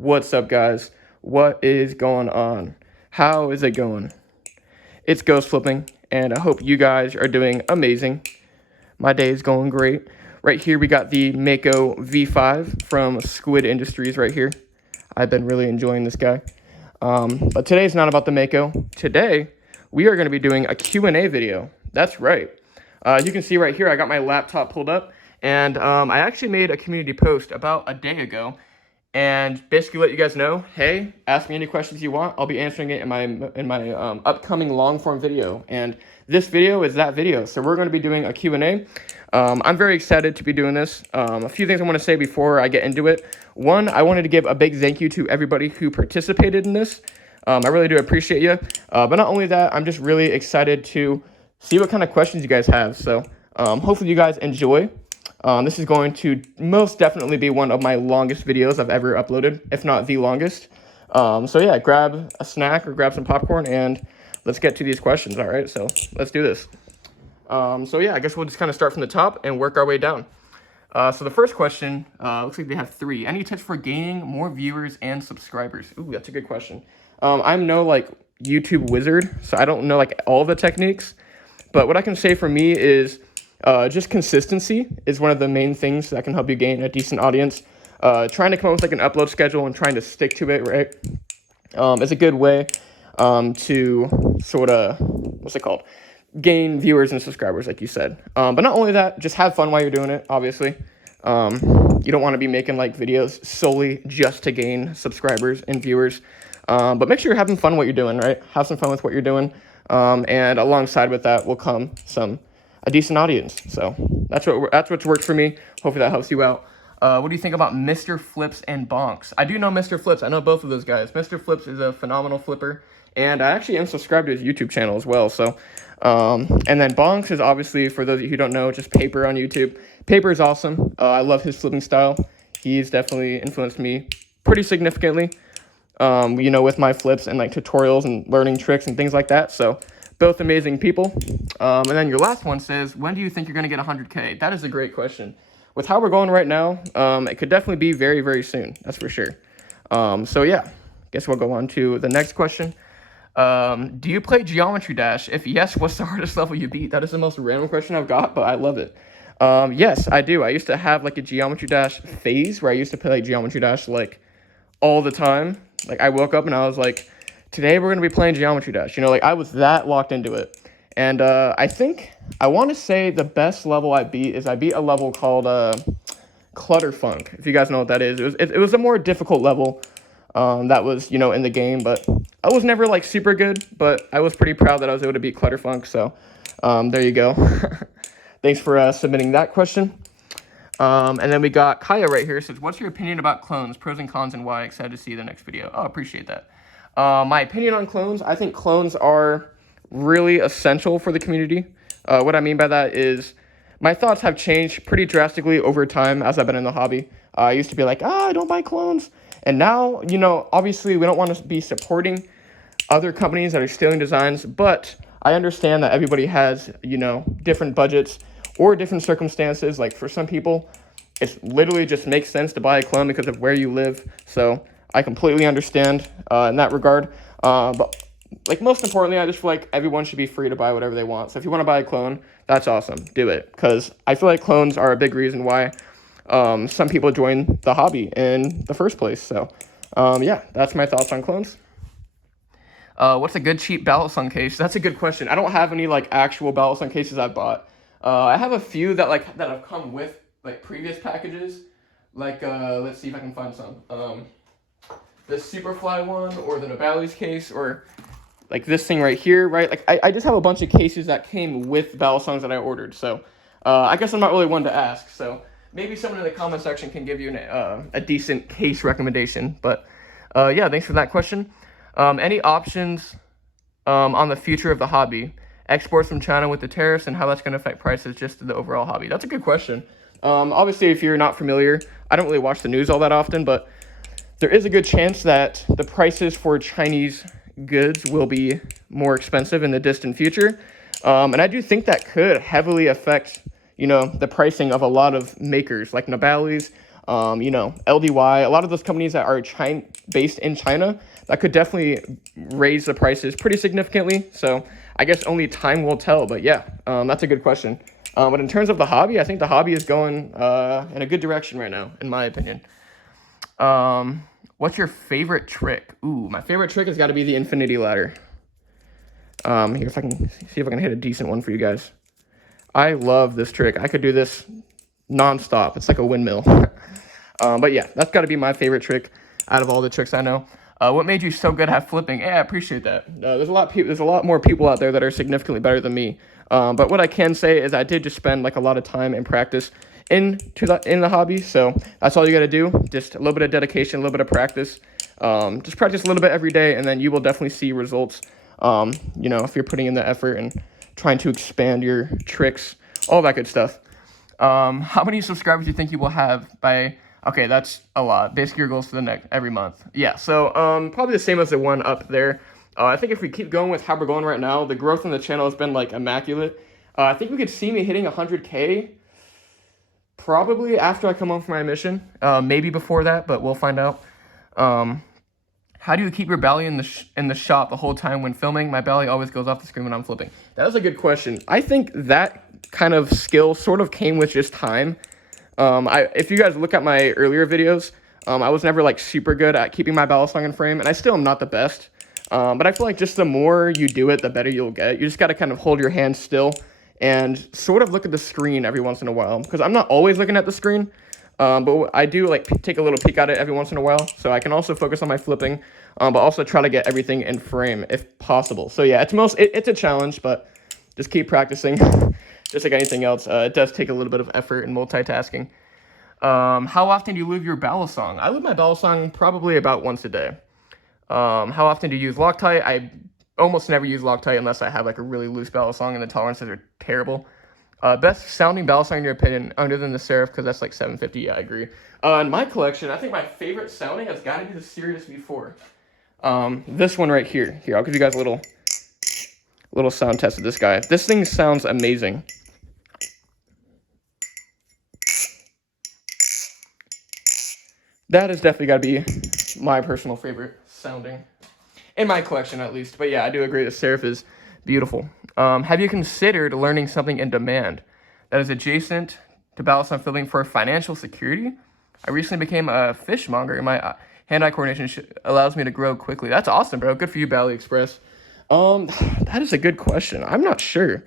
What's up, guys? What is going on? How is it going? It's Ghost Flipping, and I hope you guys are doing amazing. My day is going great. Right here, we got the Mako V5 from Squid Industries right here. I've been really enjoying this guy. But today's not about the Mako. Today, we are going to be doing a Q&A video. That's right. As you can see right here, I got my laptop pulled up, and I actually made a community post about a day ago, and basically let you guys know, hey, ask me any questions you want. I'll be answering it in my upcoming long form video, and this video is that video. So we're going to be doing a Q&A. I'm very excited to be doing this. A few things I want to say before I get into it. One, I wanted to give a big thank you to everybody who participated in this. I really do appreciate you. But not only that, I'm just really excited to see what kind of questions you guys have. So hopefully you guys enjoy. This is going to most definitely be one of my longest videos I've ever uploaded, if not the longest. So yeah, grab a snack or grab some popcorn and let's get to these questions, all right? So let's do this. So yeah, I guess we'll just kind of start from the top and work our way down. So the first question, looks like they have 3. Any tips for gaining more viewers and subscribers? Ooh, that's a good question. I'm no YouTube wizard, so I don't know all the techniques. But what I can say for me is just consistency is one of the main things that can help you gain a decent audience. Trying to come up with an upload schedule and trying to stick to it, right, is a good way to sort of, gain viewers and subscribers, like you said. But not only that, just have fun while you're doing it, obviously. You don't want to be making videos solely just to gain subscribers and viewers. But make sure you're having fun what you're doing, right? Have some fun with what you're doing. And alongside with that will come a decent audience. So that's what's worked for me. Hopefully that helps you out. What do you think about Mr. Flips and Bonks? I do know Mr. Flips. I know both of those guys. Mr. Flips is a phenomenal flipper, and I actually am subscribed to his YouTube channel as well. So, and then Bonks is obviously, for those of you who don't know, just Paper on YouTube. Paper is awesome. I love his flipping style. He's definitely influenced me pretty significantly, with my flips and tutorials and learning tricks and things like that. So both amazing people. And then your last one says, when do you think you're going to get 100K? That is a great question. With how we're going right now, it could definitely be very, very soon. That's for sure. So yeah, guess we'll go on to the next question. Do you play Geometry Dash? If yes, what's the hardest level you beat? That is the most random question I've got, but I love it. Yes, I do. I used to have a Geometry Dash phase where I used to play Geometry Dash all the time. I woke up and I was like, today we're going to be playing Geometry Dash. I was that locked into it. And I want to say the best level I beat a level called Clutter Funk, if you guys know what that is. It was a more difficult level that was, in the game, but I was never super good, but I was pretty proud that I was able to beat Clutter Funk. So there you go. Thanks for submitting that question. And then we got Kaya right here. Says, what's your opinion about clones, pros and cons, and why? Excited to see the next video. Oh, appreciate that. My opinion on clones, I think clones are really essential for the community. What I mean by that is my thoughts have changed pretty drastically over time as I've been in the hobby. I used to be I don't buy clones. And now, obviously we don't want to be supporting other companies that are stealing designs, but I understand that everybody has, different budgets or different circumstances. For some people, it literally just makes sense to buy a clone because of where you live. So I completely understand in that regard. But most importantly, I just feel everyone should be free to buy whatever they want. So if you want to buy a clone, that's awesome. Do it. Because I feel clones are a big reason why some people join the hobby in the first place. So yeah, that's my thoughts on clones. What's a good cheap ballot song case? That's a good question. I don't have any actual ballot song cases I've bought. I have a few that that have come with previous packages. Let's see if I can find some. The Superfly one, or the Nobali's case, or this thing right here, right? I just have a bunch of cases that came with ballot songs that I ordered. So I guess I'm not really one to ask. So maybe someone in the comment section can give you a decent case recommendation. But yeah, thanks for that question. Any options on the future of the hobby? Exports from China with the tariffs and how that's going to affect prices just to the overall hobby? That's a good question. Obviously, if you're not familiar, I don't really watch the news all that often, but there is a good chance that the prices for Chinese goods will be more expensive in the distant future. And I do think that could heavily affect, the pricing of a lot of makers like Nobali's, you know, LDY, a lot of those companies that are based in China, that could definitely raise the prices pretty significantly. So I guess only time will tell. But yeah, that's a good question. But in terms of the hobby, I think the hobby is going in a good direction right now, in my opinion. What's your favorite trick? Ooh, my favorite trick has got to be the infinity ladder. Here, if I can see if I can hit a decent one for you guys. I love this trick. I could do this nonstop. It's like a windmill. But yeah, that's got to be my favorite trick out of all the tricks I know. What made you so good at flipping? Yeah, I appreciate that. There's a lot more people out there that are significantly better than me. But what I can say is I did just spend like a lot of time and practice in the hobby. So that's all you got to do. Just a little bit of dedication, a little bit of practice. Just practice a little bit every day, and then you will definitely see results. You know, if you're putting in the effort and trying to expand your tricks, all that good stuff. How many subscribers do you think you will have by? Okay, that's a lot. Basically, your goals for the next every month. Yeah, so probably the same as the one up there. I think if we keep going with how we're going right now, the growth on the channel has been like immaculate. I think we could see me hitting 100K probably after I come home from my mission. Maybe before that, but we'll find out. How do you keep your belly in the shot the whole time when filming? My belly always goes off the screen when I'm flipping. That was a good question. I think that kind of skill sort of came with just time. If you guys look at my earlier videos, I was never like super good at keeping my ballast line in frame, and I still am not the best. But I feel like just the more you do it, the better you'll get. You just got to kind of hold your hand still and sort of look at the screen every once in a while, because I'm not always looking at the screen. But I do like take a little peek at it every once in a while, so I can also focus on my flipping, but also try to get everything in frame if possible. So yeah, it's a challenge, but just keep practicing. Just like anything else, it does take a little bit of effort and multitasking. How often do you lube your ballast song? I lube my ballast song probably about once a day. How often do you use Loctite? I almost never use Loctite unless I have like a really loose ballast song and the tolerances are terrible. Best sounding ballast song in your opinion, other than the Seraph, because that's like 750. Yeah, I agree. In my collection, I think my favorite sounding has got to be the Sirius V4. This one right here. Here, I'll give you guys a little sound test of this guy. This thing sounds amazing. That has definitely got to be my personal favorite sounding, in my collection at least. But yeah, I do agree the Seraph is beautiful. Have you considered learning something in demand that is adjacent to ballast line filming for financial security? I recently became a fishmonger, and my hand-eye coordination allows me to grow quickly. That's awesome, bro. Good for you, Bally Express. That is a good question. I'm not sure.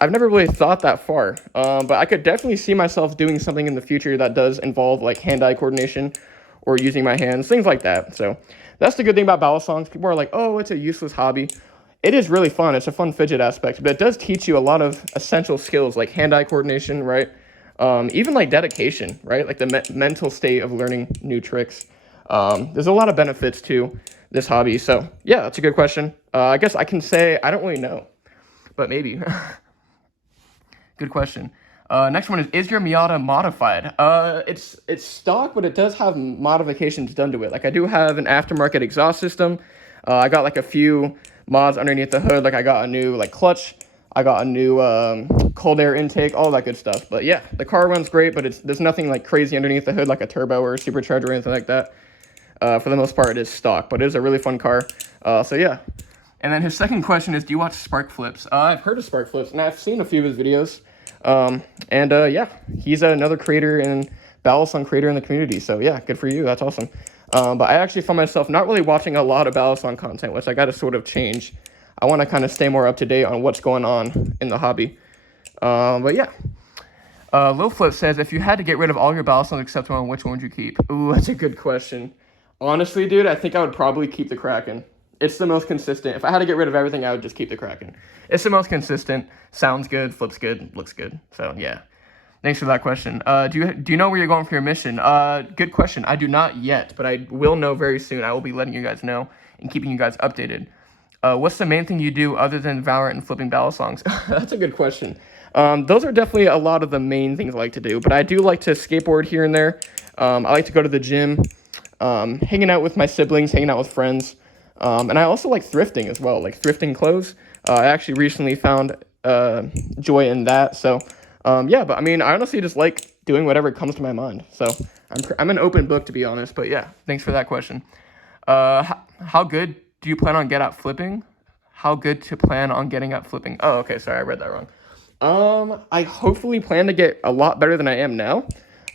I've never really thought that far, but I could definitely see myself doing something in the future that does involve like hand-eye coordination or using my hands, things like that. So that's the good thing about ballast songs. People are like, oh, it's a useless hobby. It is really fun. It's a fun fidget aspect, but it does teach you a lot of essential skills like hand-eye coordination, right? Even like dedication, right? Like the mental state of learning new tricks. There's a lot of benefits to this hobby. So yeah, that's a good question. I guess I can say I don't really know, but maybe. Good question. Next one is your Miata modified? It's stock, but it does have modifications done to it. Like I do have an aftermarket exhaust system. I got like a few mods underneath the hood. Like I got a new like clutch. I got a new cold air intake, all that good stuff. But yeah, the car runs great, but there's nothing like crazy underneath the hood like a turbo or a supercharger or anything like that. For the most part, it is stock, but it is a really fun car. So yeah. And then his second question is, do you watch Spark Flips? I've heard of Spark Flips, and I've seen a few of his videos. Yeah, he's another creator and ballast line creator in the community. So yeah, good for you. That's awesome. But I actually found myself not really watching a lot of ballast line content, which I got to sort of change. I want to kind of stay more up to date on what's going on in the hobby. But yeah. Low Flip says, if you had to get rid of all your ballast lines except one, which one would you keep? Ooh, that's a good question. Honestly, dude, I think I would probably keep the Kraken. It's the most consistent. If I had to get rid of everything, I would just keep the Kraken. It's the most consistent. Sounds good, flips good, looks good. So, yeah. Thanks for that question. Do you know where you're going for your mission? Good question. I do not yet, but I will know very soon. I will be letting you guys know and keeping you guys updated. What's the main thing you do other than Valorant and flipping ballast songs? That's a good question. Those are definitely a lot of the main things I like to do, but I do like to skateboard here and there. I like to go to the gym, hanging out with my siblings, hanging out with friends. And I also like thrifting as well, like thrifting clothes. I actually recently found joy in that. So, yeah, but I mean, I honestly just like doing whatever comes to my mind. So I'm an open book, to be honest. But yeah, thanks for that question. How good do you plan on get at flipping? How good to plan on getting at flipping? Oh, okay, sorry, I read that wrong. I hopefully plan to get a lot better than I am now.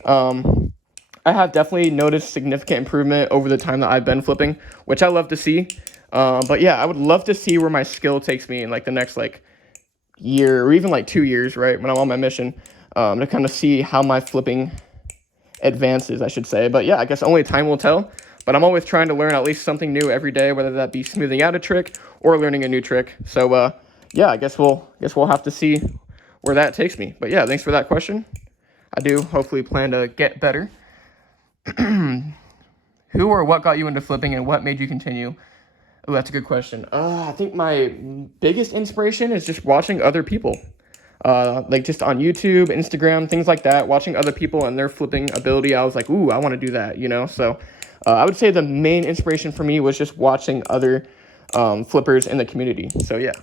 I have definitely noticed significant improvement over the time that I've been flipping, which I love to see. But yeah, I would love to see where my skill takes me in like the next like year or even like 2 years, right, when I'm on my mission, to kind of see how my flipping advances, I should say. But yeah, I guess only time will tell. But I'm always trying to learn at least something new every day, whether that be smoothing out a trick or learning a new trick. So yeah, I guess we'll have to see where that takes me. But yeah, thanks for that question. I do hopefully plan to get better. Who or what got you into flipping and what made you continue? Oh, that's a good question. I think my biggest inspiration is just watching other people. Like just on YouTube, Instagram, things like that, watching other people and their flipping ability. I was like, ooh, I want to do that, you know? So I would say the main inspiration for me was just watching other flippers in the community. So yeah.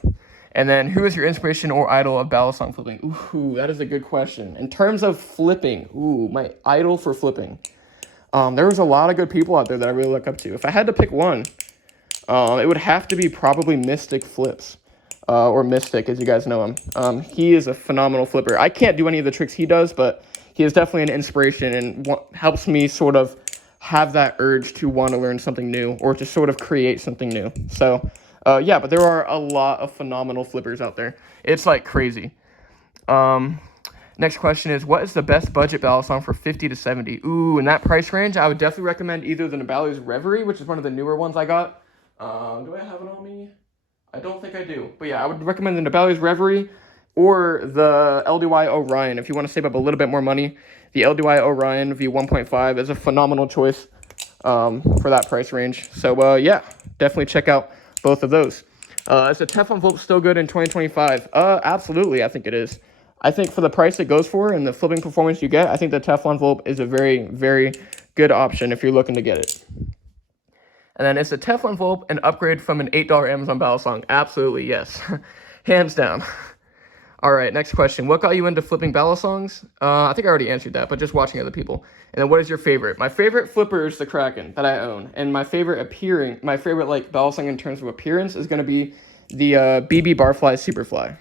And then who is your inspiration or idol of battle song flipping? Ooh, that is a good question. In terms of flipping, ooh, my idol for flipping. There was a lot of good people out there that I really look up to. If I had to pick one, it would have to be probably Mystic Flips, or Mystic, as you guys know him. He is a phenomenal flipper. I can't do any of the tricks he does, but he is definitely an inspiration and helps me sort of have that urge to want to learn something new or to sort of create something new. So, yeah, but there are a lot of phenomenal flippers out there. It's like crazy. Next question is, what is the best budget battle song for 50 to 70? Ooh, in that price range, I would definitely recommend either the Nabali's Reverie, which is one of the newer ones I got. Do I have it on me? I don't think I do. But yeah, I would recommend the Nabali's Reverie or the LDY Orion. If you want to save up a little bit more money, the LDY Orion V1.5 is a phenomenal choice for that price range. So yeah, definitely check out both of those. Is the Teflon Volt still good in 2025? Absolutely, I think it is. I think for the price it goes for and the flipping performance you get, I think the Teflon Volt is a very, very good option if you're looking to get it. And then is the Teflon Volt an upgrade from an $8 Amazon battle song? Absolutely, yes. Hands down. All right, next question. What got you into flipping battle songs? I think I already answered that, but just watching other people. And then what is your favorite? My favorite flipper is the Kraken that I own. And my favorite like battle song in terms of appearance is going to be the BB Barfly Superfly.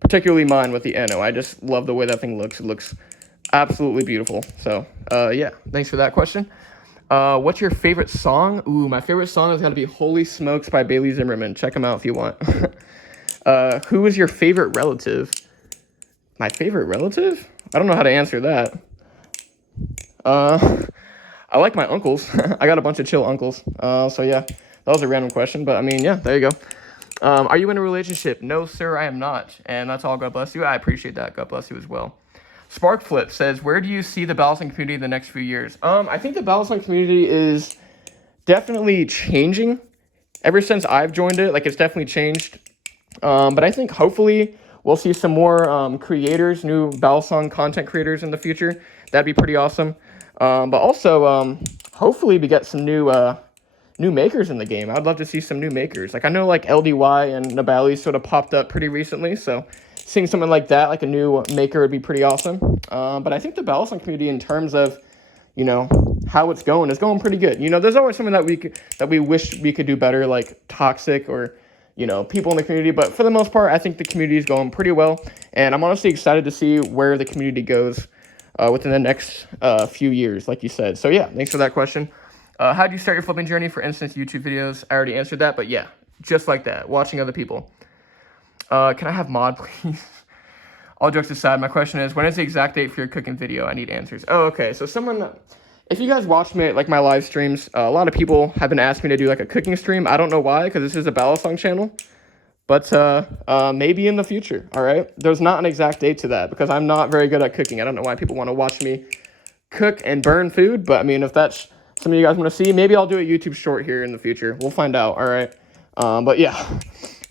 Particularly mine with the NO. I just love the way that thing looks. It looks absolutely beautiful. So, yeah, thanks for that question. What's your favorite song? Ooh, my favorite song has got to be Holy Smokes by Bailey Zimmerman. Check them out if you want. Who is your favorite relative? My favorite relative? I don't know how to answer that. I like my uncles. I got a bunch of chill uncles. So yeah, that was a random question, but I mean, yeah, there you go. Are you in a relationship? No, sir, I am not. And that's all. God bless you. I appreciate that. God bless you as well. Sparkflip says, where do you see the balancing community in the next few years? I think the balancing community is definitely changing. Ever since I've joined it, like it's definitely changed. But I think hopefully we'll see some more creators, new Balisong content creators in the future. That'd be pretty awesome. But also, hopefully we get some new makers in the game. I'd love to see some new makers. Like I know like LDY and Nabali sort of popped up pretty recently, so seeing something like that, like a new maker, would be pretty awesome. But I think the Balisong community, in terms of, you know, how it's going, is going pretty good. You know, there's always something that we wish we could do better, like toxic or, you know, people in the community. But for the most part, I think the community is going pretty well, and I'm honestly excited to see where the community goes within the next few years, like you said. So yeah, thanks for that question. How do you start your flipping journey? For instance, YouTube videos. I already answered that, but yeah, just like that, watching other people. Can I have mod, please? All jokes aside, my question is, when is the exact date for your cooking video? I need answers. Oh, okay. So if you guys watch me, like my live streams, a lot of people have been asking me to do like a cooking stream. I don't know why, because this is a Balisong channel, but maybe in the future, all right? There's not an exact date to that, because I'm not very good at cooking. I don't know why people want to watch me cook and burn food, but I mean, if that's something you guys want to see, maybe I'll do a YouTube short here in the future. We'll find out, all right? But yeah,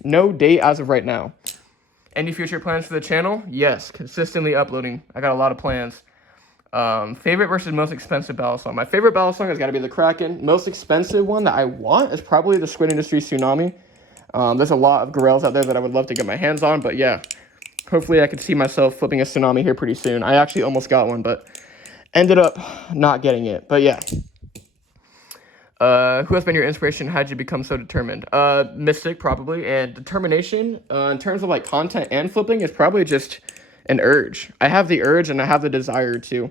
no date as of right now. Any future plans for the channel? Yes, consistently uploading. I got a lot of plans. Favorite versus most expensive Balisong. My favorite Balisong has got to be the Kraken. Most expensive one that I want is probably the Squid Industry Tsunami. There's a lot of Gorels out there that I would love to get my hands on, but yeah, hopefully I could see myself flipping a Tsunami here pretty soon. I actually almost got one, but ended up not getting it. But yeah. Who has been your inspiration? How did you become so determined? Mystic, probably. And determination, in terms of like content and flipping, is probably just an urge. I have the urge and I have the desire to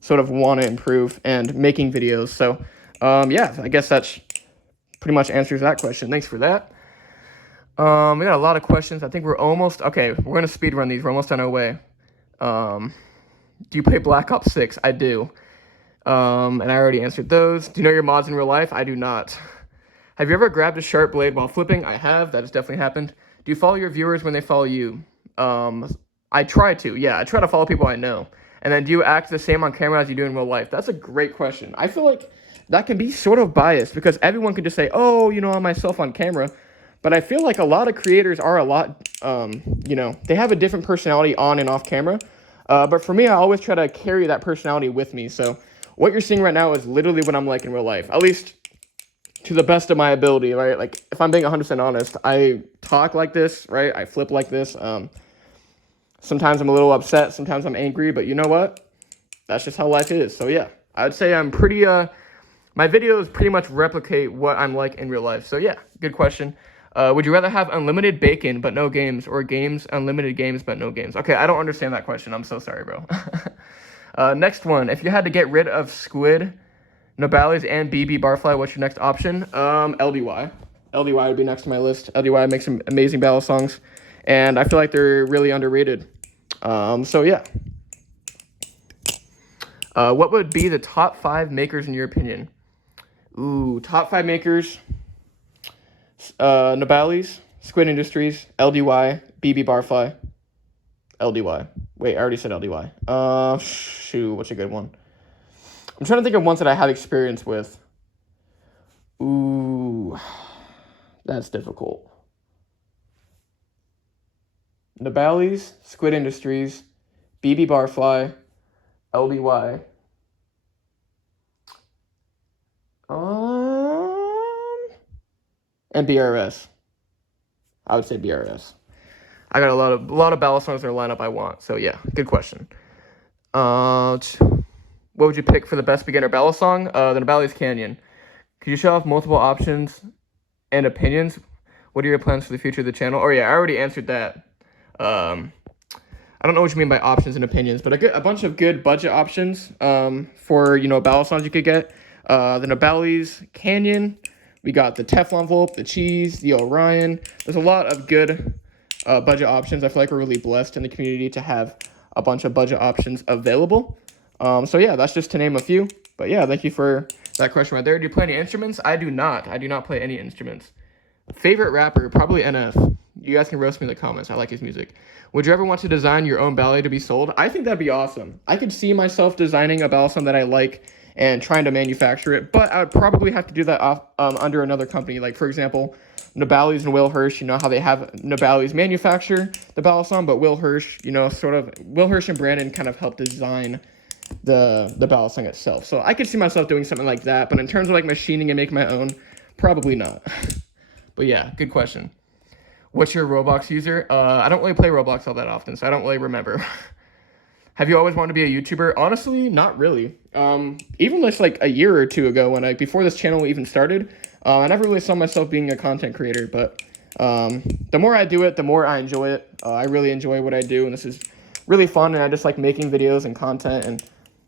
sort of want to improve and making videos. So, yeah, I guess that's pretty much answers that question. Thanks for that. We got a lot of questions. I think we're almost, okay, we're going to speed run these. We're almost on our way. Do you play Black Ops 6? I do. And I already answered those. Do you know your mods in real life? I do not. Have you ever grabbed a sharp blade while flipping? I have. That has definitely happened. Do you follow your viewers when they follow you? I try to. Yeah, I try to follow people I know. And then do you act the same on camera as you do in real life? That's a great question. I feel like that can be sort of biased because everyone can just say, oh, you know, I'm myself on camera. But I feel like a lot of creators are a lot, you know, they have a different personality on and off camera. But for me, I always try to carry that personality with me. So what you're seeing right now is literally what I'm like in real life, at least to the best of my ability, right? Like, if I'm being 100% honest, I talk like this, right? I flip like this. Sometimes I'm a little upset. Sometimes I'm angry. But you know what? That's just how life is. So, yeah, I would say I'm pretty, my videos pretty much replicate what I'm like in real life. So, yeah, good question. Would you rather have unlimited bacon but no games, or unlimited games but no games? Okay, I don't understand that question. I'm so sorry, bro. Next one. If you had to get rid of squid, Nobali's, and BB Barfly, what's your next option? LDY. LDY would be next to my list. LDY makes some amazing battle songs, and I feel like they're really underrated. So, yeah. What would be the top 5 makers in your opinion? Ooh, top 5 makers. Nobali's, Squid Industries, LDY, BB Barfly, LDY. Wait, I already said LDY. Shoot, what's a good one? I'm trying to think of ones that I have experience with. Ooh, that's difficult. Nobali's, Squid Industries, BB Barfly, LDY. And BRS. I would say BRS. I got a lot of battle songs in our lineup I want. So yeah, good question. What would you pick for the best beginner battle song? The Nobali's Canyon. Could you show off multiple options and opinions? What are your plans for the future of the channel? Oh yeah, I already answered that. I don't know what you mean by options and opinions, but a bunch of good budget options for, you know, battle songs you could get. The Nobali's Canyon. We got the Teflon Volp, the Cheese, the Orion. There's a lot of good budget options. I feel like we're really blessed in the community to have a bunch of budget options available. So yeah, that's just to name a few. But yeah, thank you for that question right there. Do you play any instruments? I do not. I do not play any instruments. Favorite rapper? Probably NF. You guys can roast me in the comments. I like his music. Would you ever want to design your own ballet to be sold? I think that'd be awesome. I could see myself designing a ballet song that I like and trying to manufacture it, but I would probably have to do that under another company. Like, for example, Nobali's and Will Hirsch, you know how they have Nobali's manufacture the battle song, but Will Hirsch, you know, Will Hirsch and Brandon kind of help design the battle song itself. So I could see myself doing something like that, but in terms of like machining and making my own, probably not. But yeah, good question. What's your Roblox user? I don't really play Roblox all that often, so I don't really remember. Have you always wanted to be a YouTuber? Honestly, not really. Even just like a year or two ago, before this channel even started, I never really saw myself being a content creator. But the more I do it, the more I enjoy it. I really enjoy what I do, and this is really fun. And I just like making videos and content and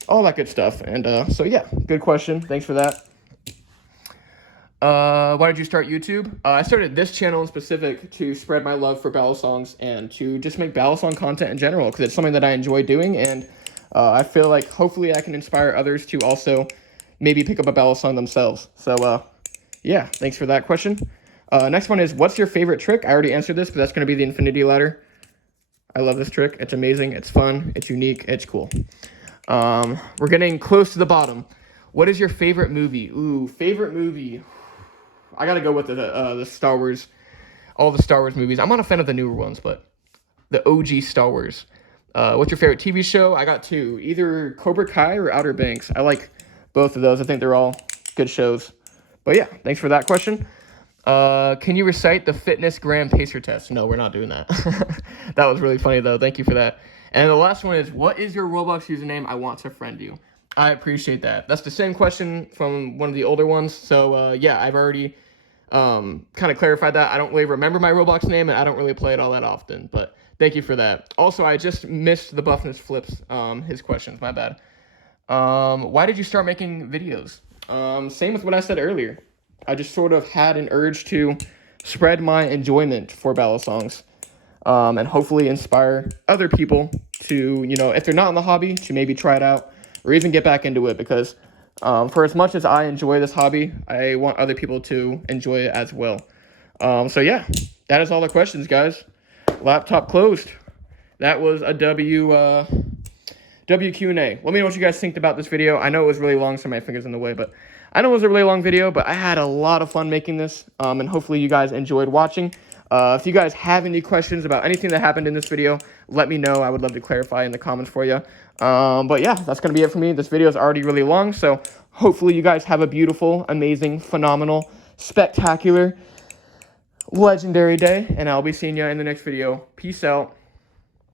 all that good stuff. And so yeah, good question. Thanks for that. Why did you start YouTube? I started this channel in specific to spread my love for battle songs and to just make battle song content in general, because it's something that I enjoy doing, and I feel like hopefully I can inspire others to also maybe pick up a battle song themselves. So yeah, thanks for that question. Next one is, what's your favorite trick? I already answered this, but that's going to be the infinity ladder. I love this trick. It's amazing. It's fun. It's unique. It's cool. We're getting close to the bottom. What is your favorite movie? Ooh, favorite movie. I gotta go with the Star Wars, all the Star Wars movies. I'm not a fan of the newer ones, but the OG Star Wars. What's your favorite TV show? I got 2, either Cobra Kai or Outer Banks. I like both of those. I think they're all good shows. But yeah, thanks for that question. Can you recite the fitness gram pacer test? No, we're not doing that. That was really funny though. Thank you for that. And the last one is, what is your Roblox username? I want to friend you. I appreciate that. That's the same question from one of the older ones. So yeah, I've already kind of clarified that. I don't really remember my Roblox name, and I don't really play it all that often. But thank you for that. Also, I just missed the Buffness Flips his questions. My bad. Why did you start making videos? Same with what I said earlier. I just sort of had an urge to spread my enjoyment for battle songs, and hopefully inspire other people to, if they're not in the hobby, to maybe try it out or even get back into it. Because for as much as I enjoy this hobby, I want other people to enjoy it as well. So yeah, that is all the questions, guys. Laptop closed. That was a WQ&A. Let me know what you guys think about this video. I know it was really long, so my finger's in the way, but I know it was a really long video, but I had a lot of fun making this, and hopefully you guys enjoyed watching. If you guys have any questions about anything that happened in this video, let me know. I would love to clarify in the comments for you. But yeah, that's going to be it for me. This video is already really long, so hopefully you guys have a beautiful, amazing, phenomenal, spectacular, legendary day, and I'll be seeing you in the next video. Peace out.